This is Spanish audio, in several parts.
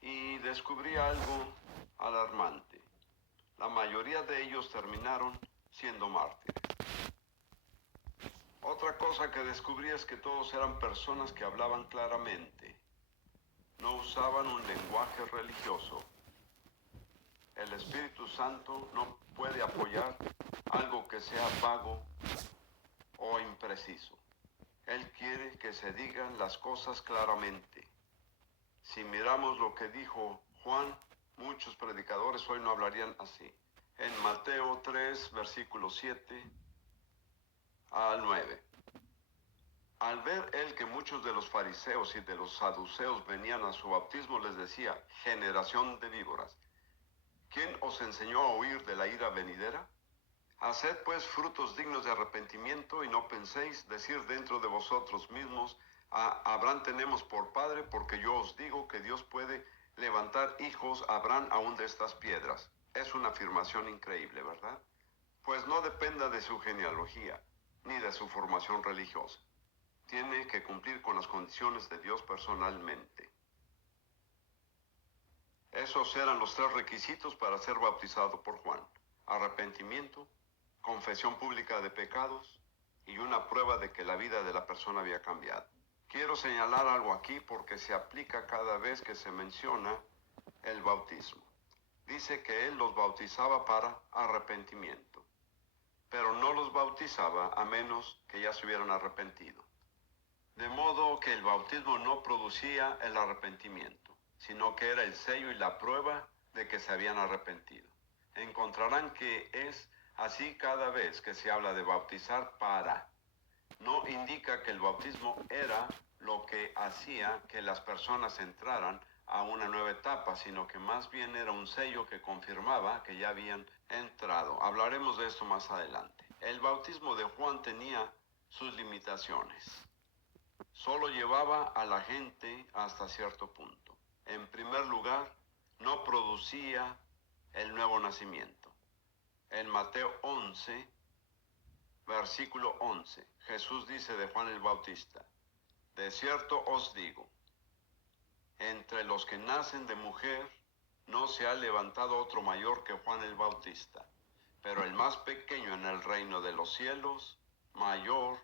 y descubrí algo alarmante. La mayoría de ellos terminaron siendo mártires. Otra cosa que descubrí es que todos eran personas que hablaban claramente. No usaban un lenguaje religioso. El Espíritu Santo no puede apoyar algo que sea vago o impreciso. Él quiere que se digan las cosas claramente. Si miramos lo que dijo Juan, muchos predicadores hoy no hablarían así. En Mateo 3, versículos 7 al 9. Al ver él que muchos de los fariseos y de los saduceos venían a su bautismo, les decía: generación de víboras, ¿quién os enseñó a huir de la ira venidera? Haced pues frutos dignos de arrepentimiento, y no penséis decir dentro de vosotros mismos: a Abraham tenemos por padre, porque yo os digo que Dios puede levantar hijos a Abraham aún de estas piedras. Es una afirmación increíble, ¿verdad? Pues no dependa de su genealogía, ni de su formación religiosa. Tiene que cumplir con las condiciones de Dios personalmente. Esos eran los 3 requisitos para ser bautizado por Juan: arrepentimiento, confesión pública de pecados y una prueba de que la vida de la persona había cambiado. Quiero señalar algo aquí porque se aplica cada vez que se menciona el bautismo. Dice que él los bautizaba para arrepentimiento, pero no los bautizaba a menos que ya se hubieran arrepentido. De modo que el bautismo no producía el arrepentimiento, sino que era el sello y la prueba de que se habían arrepentido. Encontrarán que es así cada vez que se habla de bautizar para. No indica que el bautismo era lo que hacía que las personas entraran a una nueva etapa, sino que más bien era un sello que confirmaba que ya habían entrado. Hablaremos de esto más adelante. El bautismo de Juan tenía sus limitaciones. Solo llevaba a la gente hasta cierto punto. En primer lugar, no producía el nuevo nacimiento. En Mateo 11, versículo 11, Jesús dice de Juan el Bautista: de cierto os digo, entre los que nacen de mujer no se ha levantado otro mayor que Juan el Bautista, pero el más pequeño en el reino de los cielos, mayor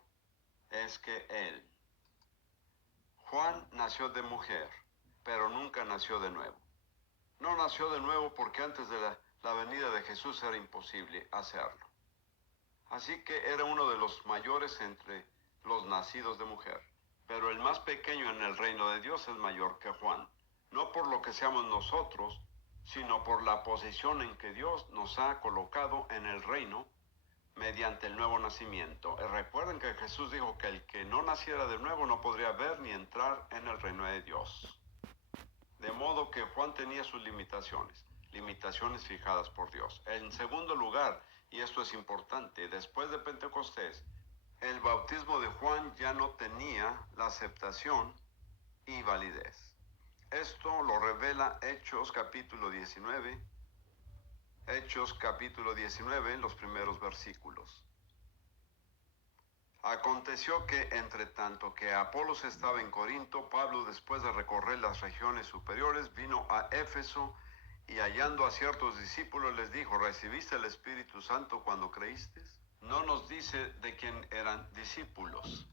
es que él. Juan nació de mujer, pero nunca nació de nuevo. No nació de nuevo porque antes de la venida de Jesús era imposible hacerlo. Así que era uno de los mayores entre los nacidos de mujer. Pero el más pequeño en el reino de Dios es mayor que Juan. No por lo que seamos nosotros, sino por la posición en que Dios nos ha colocado en el reino mediante el nuevo nacimiento. Recuerden que Jesús dijo que el que no naciera de nuevo no podría ver ni entrar en el reino de Dios. De modo que Juan tenía sus limitaciones fijadas por Dios. En segundo lugar, y esto es importante, después de Pentecostés, el bautismo de Juan ya no tenía la aceptación y validez. Esto lo revela Hechos capítulo 19, los primeros versículos. Aconteció que, entre tanto que Apolos estaba en Corinto, Pablo, después de recorrer las regiones superiores, vino a Éfeso, y hallando a ciertos discípulos les dijo: ¿recibiste el Espíritu Santo cuando creíste? No nos dice de quién eran discípulos.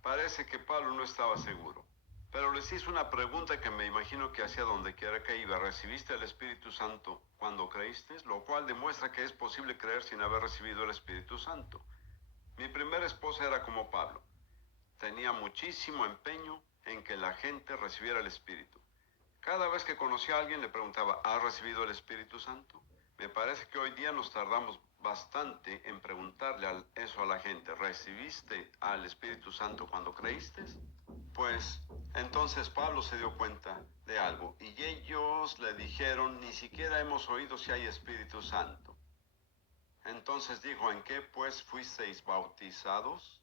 Parece que Pablo no estaba seguro, pero les hizo una pregunta que me imagino que hacía donde quiera que iba: ¿recibiste el Espíritu Santo cuando creíste? Lo cual demuestra que es posible creer sin haber recibido el Espíritu Santo. Mi primera esposa era como Pablo. Tenía muchísimo empeño en que la gente recibiera el Espíritu. Cada vez que conocía a alguien le preguntaba: ¿has recibido el Espíritu Santo? Me parece que hoy día nos tardamos bastante en preguntarle eso a la gente: ¿recibiste al Espíritu Santo cuando creíste? Pues entonces Pablo se dio cuenta de algo, y ellos le dijeron: ni siquiera hemos oído si hay Espíritu Santo. Entonces dijo: ¿en qué pues fuisteis bautizados?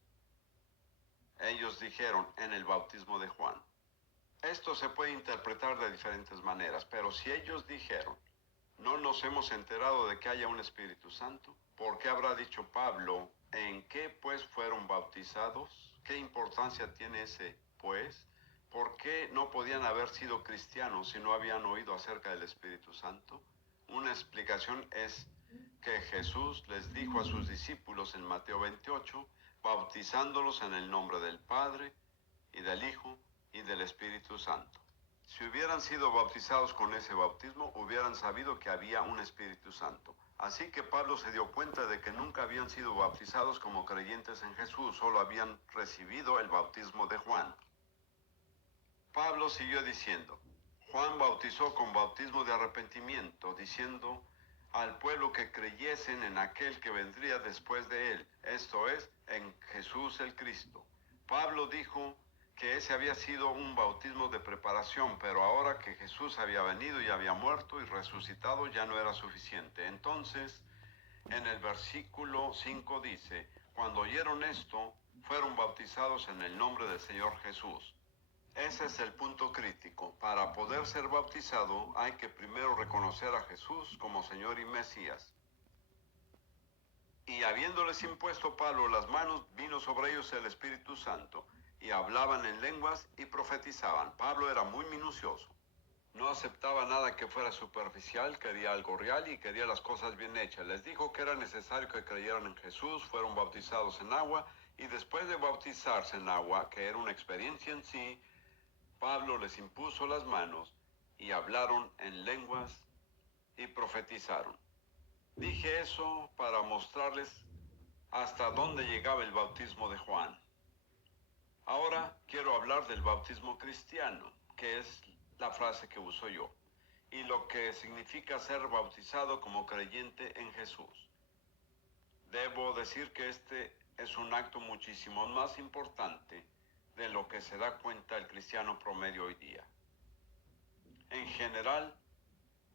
Ellos dijeron: en el bautismo de Juan. Esto se puede interpretar de diferentes maneras, pero si ellos dijeron: no nos hemos enterado de que haya un Espíritu Santo, ¿por qué habrá dicho Pablo: en qué pues fueron bautizados? ¿Qué importancia tiene ese pues? ¿Por qué no podían haber sido cristianos si no habían oído acerca del Espíritu Santo? Una explicación es que Jesús les dijo a sus discípulos en Mateo 28, bautizándolos en el nombre del Padre, y del Hijo, y del Espíritu Santo. Si hubieran sido bautizados con ese bautismo, hubieran sabido que había un Espíritu Santo. Así que Pablo se dio cuenta de que nunca habían sido bautizados como creyentes en Jesús, solo habían recibido el bautismo de Juan. Pablo siguió diciendo, Juan bautizó con bautismo de arrepentimiento, diciendo al pueblo que creyesen en aquel que vendría después de él, esto es, en Jesús el Cristo. Pablo dijo que ese había sido un bautismo de preparación, pero ahora que Jesús había venido y había muerto y resucitado ya no era suficiente. Entonces, en el versículo 5 dice, cuando oyeron esto, fueron bautizados en el nombre del Señor Jesús. Ese es el punto crítico. Para poder ser bautizado hay que primero reconocer a Jesús como Señor y Mesías. Y habiéndoles impuesto Pablo las manos, vino sobre ellos el Espíritu Santo, y hablaban en lenguas y profetizaban. Pablo era muy minucioso. No aceptaba nada que fuera superficial, quería algo real y quería las cosas bien hechas. Les dijo que era necesario que creyeran en Jesús, fueron bautizados en agua, y después de bautizarse en agua, que era una experiencia en sí, Pablo les impuso las manos y hablaron en lenguas y profetizaron. Dije eso para mostrarles hasta dónde llegaba el bautismo de Juan. Ahora quiero hablar del bautismo cristiano, que es la frase que uso yo, y lo que significa ser bautizado como creyente en Jesús. Debo decir que este es un acto muchísimo más importante de lo que se da cuenta el cristiano promedio hoy día. En general,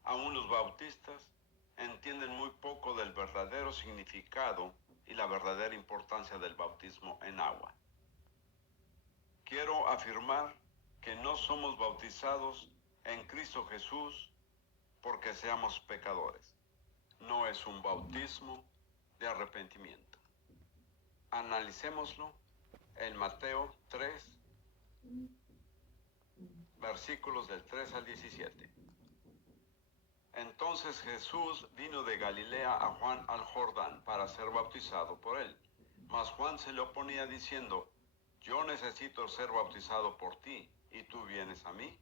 aún los bautistas entienden muy poco del verdadero significado y la verdadera importancia del bautismo en agua. Quiero afirmar que no somos bautizados en Cristo Jesús porque seamos pecadores. No es un bautismo de arrepentimiento. Analicémoslo en Mateo 3, versículos del 3 al 17. Entonces Jesús vino de Galilea a Juan al Jordán para ser bautizado por él. Mas Juan se le oponía diciendo, yo necesito ser bautizado por ti, ¿y tú vienes a mí?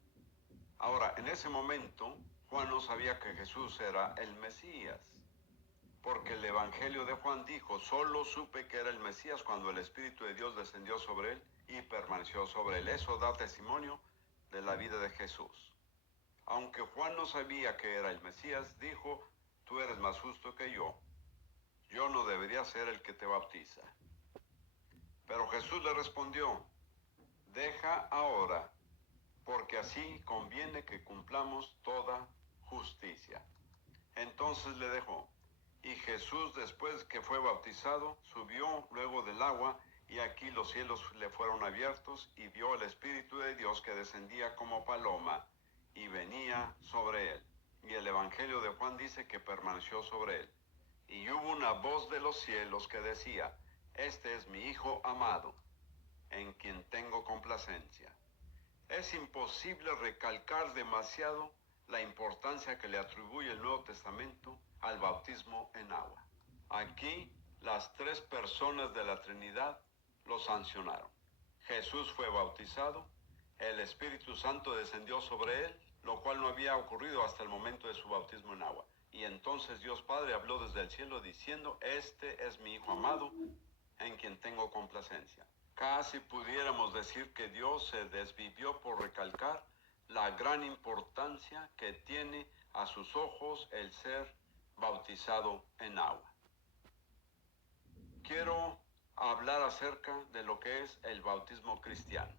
Ahora, en ese momento, Juan no sabía que Jesús era el Mesías, porque el Evangelio de Juan dijo, solo supe que era el Mesías cuando el Espíritu de Dios descendió sobre él y permaneció sobre él. Eso da testimonio de la vida de Jesús. Aunque Juan no sabía que era el Mesías, dijo, tú eres más justo que yo no debería ser el que te bautiza. Pero Jesús le respondió, deja ahora, porque así conviene que cumplamos toda justicia. Entonces le dejó. Y Jesús, después que fue bautizado, subió luego del agua, y aquí los cielos le fueron abiertos, y vio el Espíritu de Dios que descendía como paloma, y venía sobre él. Y el Evangelio de Juan dice que permaneció sobre él. Y hubo una voz de los cielos que decía, este es mi Hijo amado, en quien tengo complacencia. Es imposible recalcar demasiado la importancia que le atribuye el Nuevo Testamento al bautismo en agua. Aquí las tres personas de la Trinidad lo sancionaron. Jesús fue bautizado, el Espíritu Santo descendió sobre él, lo cual no había ocurrido hasta el momento de su bautismo en agua. Y entonces Dios Padre habló desde el cielo diciendo, este es mi Hijo amado, en quien tengo complacencia. Casi pudiéramos decir que Dios se desvivió por recalcar la gran importancia que tiene a sus ojos el ser bautizado en agua. Quiero hablar acerca de lo que es el bautismo cristiano.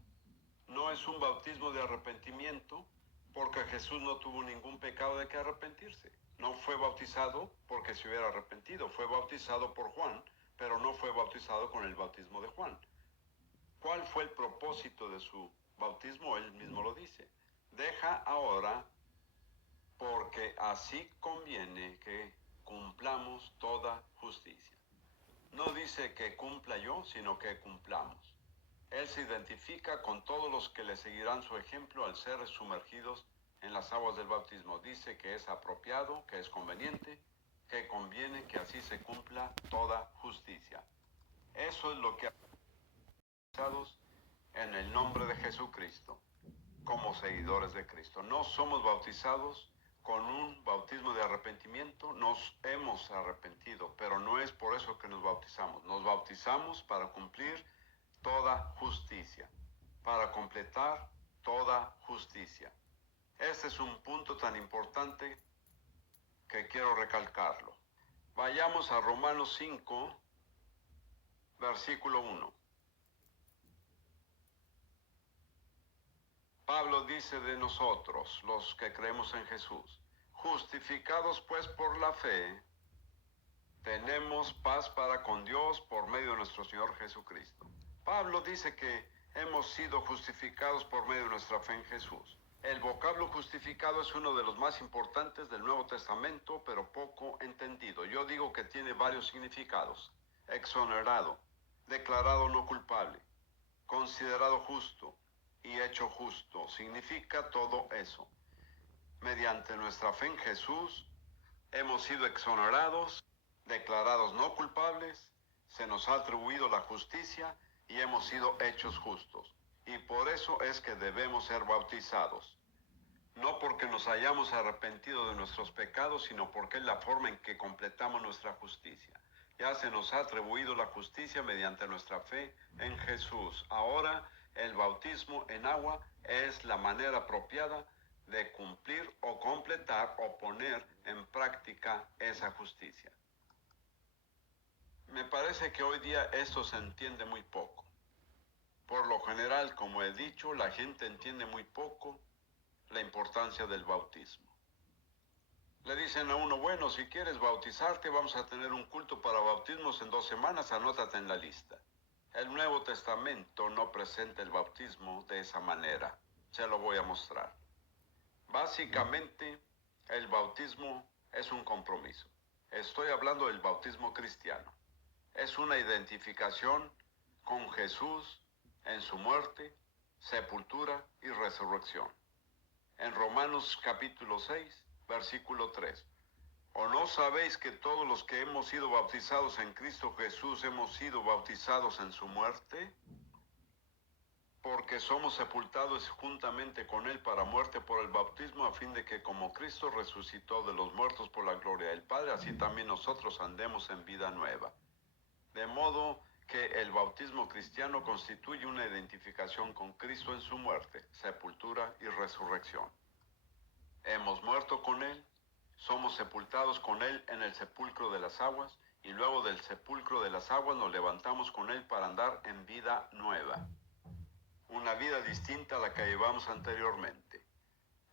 No es un bautismo de arrepentimiento porque Jesús no tuvo ningún pecado de que arrepentirse. No fue bautizado porque se hubiera arrepentido, fue bautizado por Juan, pero no fue bautizado con el bautismo de Juan. ¿Cuál fue el propósito de su bautismo? Él mismo lo dice. Deja ahora, porque así conviene que cumplamos toda justicia. No dice que cumpla yo, sino que cumplamos. Él se identifica con todos los que le seguirán su ejemplo al ser sumergidos en las aguas del bautismo. Dice que es apropiado, que es conveniente, que conviene que así se cumpla toda justicia. Eso es lo que bautizados en el nombre de Jesucristo, como seguidores de Cristo. No somos bautizados con un bautismo de arrepentimiento, nos hemos arrepentido, pero no es por eso que nos bautizamos. Nos bautizamos para cumplir toda justicia, para completar toda justicia. Este es un punto tan importante que quiero recalcarlo. Vayamos a Romanos 5, versículo 1. Pablo dice de nosotros, los que creemos en Jesús: justificados pues por la fe, tenemos paz para con Dios por medio de nuestro Señor Jesucristo. Pablo dice que hemos sido justificados por medio de nuestra fe en Jesús. El vocablo justificado es uno de los más importantes del Nuevo Testamento, pero poco entendido. Yo digo que tiene varios significados: exonerado, declarado no culpable, considerado justo y hecho justo. Significa todo eso. Mediante nuestra fe en Jesús, hemos sido exonerados, declarados no culpables, se nos ha atribuido la justicia y hemos sido hechos justos. Y por eso es que debemos ser bautizados. No porque nos hayamos arrepentido de nuestros pecados, sino porque es la forma en que completamos nuestra justicia. Ya se nos ha atribuido la justicia mediante nuestra fe en Jesús. Ahora el bautismo en agua es la manera apropiada de cumplir o completar o poner en práctica esa justicia. Me parece que hoy día esto se entiende muy poco. Por lo general, como he dicho, la gente entiende muy poco la importancia del bautismo. Le dicen a uno: bueno, si quieres bautizarte, vamos a tener un culto para bautismos en 2 semanas, anótate en la lista. El Nuevo Testamento no presenta el bautismo de esa manera. Se lo voy a mostrar. Básicamente, el bautismo es un compromiso. Estoy hablando del bautismo cristiano. Es una identificación con Jesús en su muerte, sepultura y resurrección. En Romanos capítulo 6, versículo 3. ¿O no sabéis que todos los que hemos sido bautizados en Cristo Jesús hemos sido bautizados en su muerte? Porque somos sepultados juntamente con Él para muerte por el bautismo, a fin de que como Cristo resucitó de los muertos por la gloria del Padre, así también nosotros andemos en vida nueva. De modo que el bautismo cristiano constituye una identificación con Cristo en su muerte, sepultura y resurrección. Hemos muerto con Él, somos sepultados con Él en el sepulcro de las aguas, y luego del sepulcro de las aguas nos levantamos con Él para andar en vida nueva. Una vida distinta a la que llevamos anteriormente.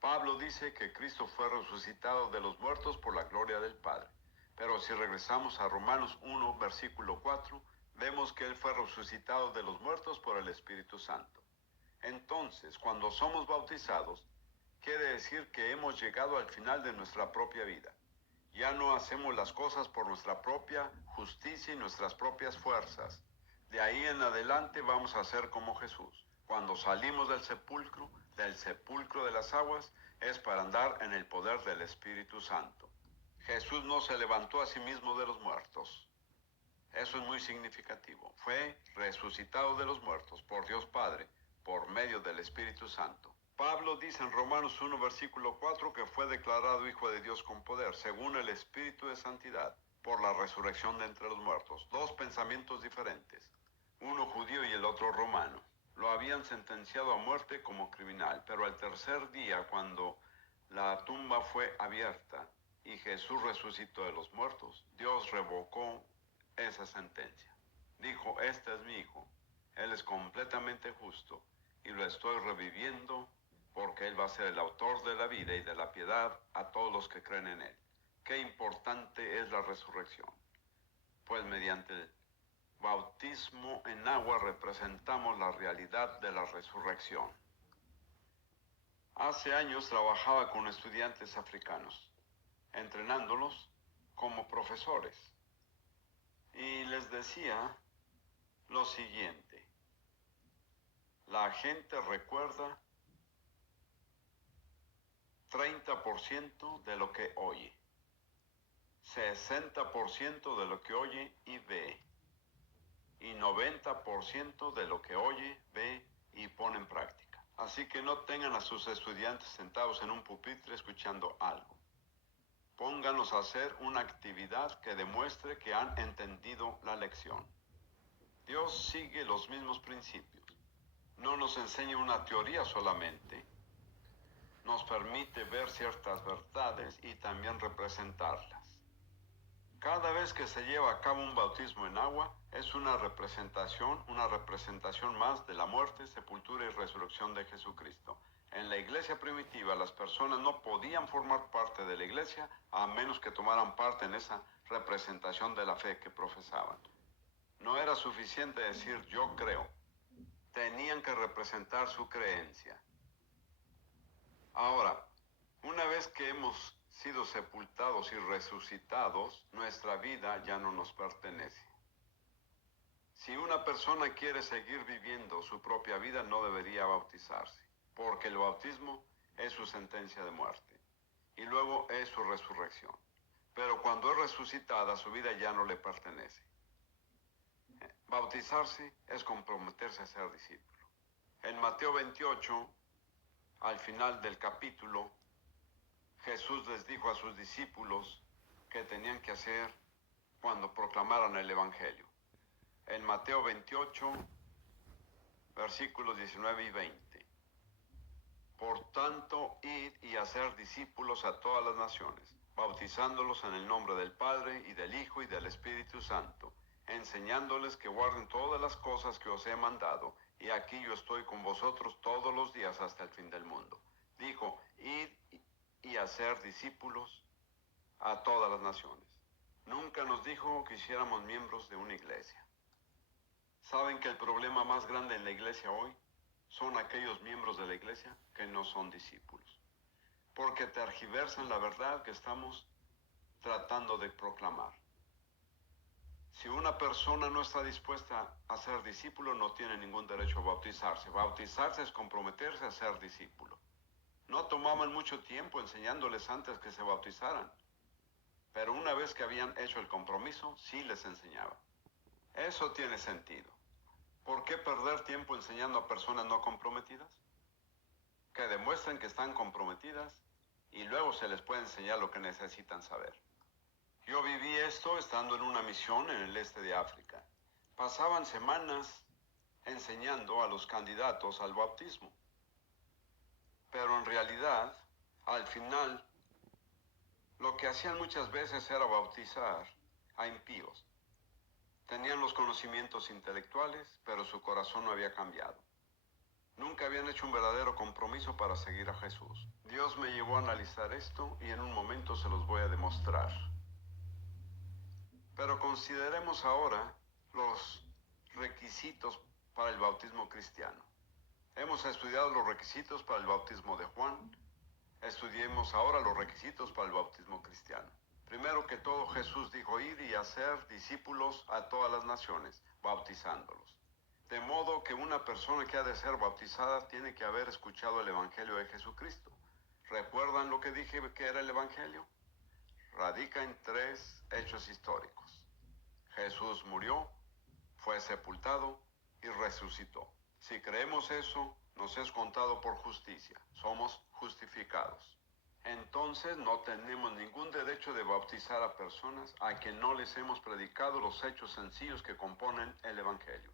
Pablo dice que Cristo fue resucitado de los muertos por la gloria del Padre. Pero si regresamos a Romanos 1, versículo 4, vemos que Él fue resucitado de los muertos por el Espíritu Santo. Entonces, cuando somos bautizados, quiere decir que hemos llegado al final de nuestra propia vida. Ya no hacemos las cosas por nuestra propia justicia y nuestras propias fuerzas. De ahí en adelante vamos a ser como Jesús. Cuando salimos del sepulcro de las aguas, es para andar en el poder del Espíritu Santo. Jesús no se levantó a sí mismo de los muertos. Eso es muy significativo. Fue resucitado de los muertos por Dios Padre, por medio del Espíritu Santo. Pablo dice en Romanos 1, versículo 4, que fue declarado Hijo de Dios con poder, según el Espíritu de Santidad, por la resurrección de entre los muertos. 2 pensamientos diferentes, uno judío y el otro romano. Lo habían sentenciado a muerte como criminal, pero al tercer día, cuando la tumba fue abierta y Jesús resucitó de los muertos, Dios revocó esa sentencia. Dijo: este es mi Hijo, Él es completamente justo y lo estoy reviviendo porque Él va a ser el autor de la vida y de la piedad a todos los que creen en Él. Qué importante es la resurrección. Pues mediante el bautismo en agua representamos la realidad de la resurrección. Hace años trabajaba con estudiantes africanos, entrenándolos como profesores. Y les decía lo siguiente: La gente recuerda 30% de lo que oye, 60% de lo que oye y ve, y 90% de lo que oye, ve y pone en práctica. Así que no tengan a sus estudiantes sentados en un pupitre escuchando algo. Pónganlos a hacer una actividad que demuestre que han entendido la lección. Dios sigue los mismos principios. No nos enseña una teoría solamente. Nos permite ver ciertas verdades y también representarlas. Cada vez que se lleva a cabo un bautismo en agua, es una representación más de la muerte, sepultura y resurrección de Jesucristo. En la iglesia primitiva, las personas no podían formar parte de la iglesia a menos que tomaran parte en esa representación de la fe que profesaban. No era suficiente decir yo creo. Tenían que representar su creencia. Ahora, una vez que hemos sido sepultados y resucitados, nuestra vida ya no nos pertenece. Si una persona quiere seguir viviendo su propia vida, no debería bautizarse, porque el bautismo es su sentencia de muerte y luego es su resurrección. Pero cuando es resucitada, su vida ya no le pertenece. Bautizarse es comprometerse a ser discípulo. En Mateo 28, al final del capítulo, Jesús les dijo a sus discípulos qué tenían que hacer cuando proclamaran el Evangelio. En Mateo 28, versículos 19 y 20. Por tanto, id y hacer discípulos a todas las naciones, bautizándolos en el nombre del Padre y del Hijo y del Espíritu Santo, enseñándoles que guarden todas las cosas que os he mandado, y aquí yo estoy con vosotros todos los días hasta el fin del mundo. Dijo, id y hacer discípulos a todas las naciones. Nunca nos dijo que hiciéramos miembros de una iglesia. ¿Saben que el problema más grande en la iglesia hoy son aquellos miembros de la iglesia que no son discípulos? Porque tergiversan la verdad que estamos tratando de proclamar. Si una persona no está dispuesta a ser discípulo, no tiene ningún derecho a bautizarse. Bautizarse es comprometerse a ser discípulo. No tomaban mucho tiempo enseñándoles antes que se bautizaran, pero una vez que habían hecho el compromiso, sí les enseñaba. Eso tiene sentido. ¿Por qué perder tiempo enseñando a personas no comprometidas? Que demuestren que están comprometidas y luego se les puede enseñar lo que necesitan saber. Yo viví esto estando en una misión en el este de África. Pasaban semanas enseñando a los candidatos al bautismo. Pero en realidad, al final, lo que hacían muchas veces era bautizar a impíos. Tenían los conocimientos intelectuales, pero su corazón no había cambiado. Nunca habían hecho un verdadero compromiso para seguir a Jesús. Dios me llevó a analizar esto y en un momento se los voy a demostrar. Pero consideremos ahora los requisitos para el bautismo cristiano. Hemos estudiado los requisitos para el bautismo de Juan. Estudiemos ahora los requisitos para el bautismo cristiano. Primero que todo, Jesús dijo, ir y hacer discípulos a todas las naciones, bautizándolos. De modo que una persona que ha de ser bautizada tiene que haber escuchado el Evangelio de Jesucristo. ¿Recuerdan lo que dije que era el Evangelio? Radica en 3 hechos históricos. Jesús murió, fue sepultado y resucitó. Si creemos eso, nos es contado por justicia. Somos justificados. Entonces no tenemos ningún derecho de bautizar a personas a quien no les hemos predicado los hechos sencillos que componen el Evangelio.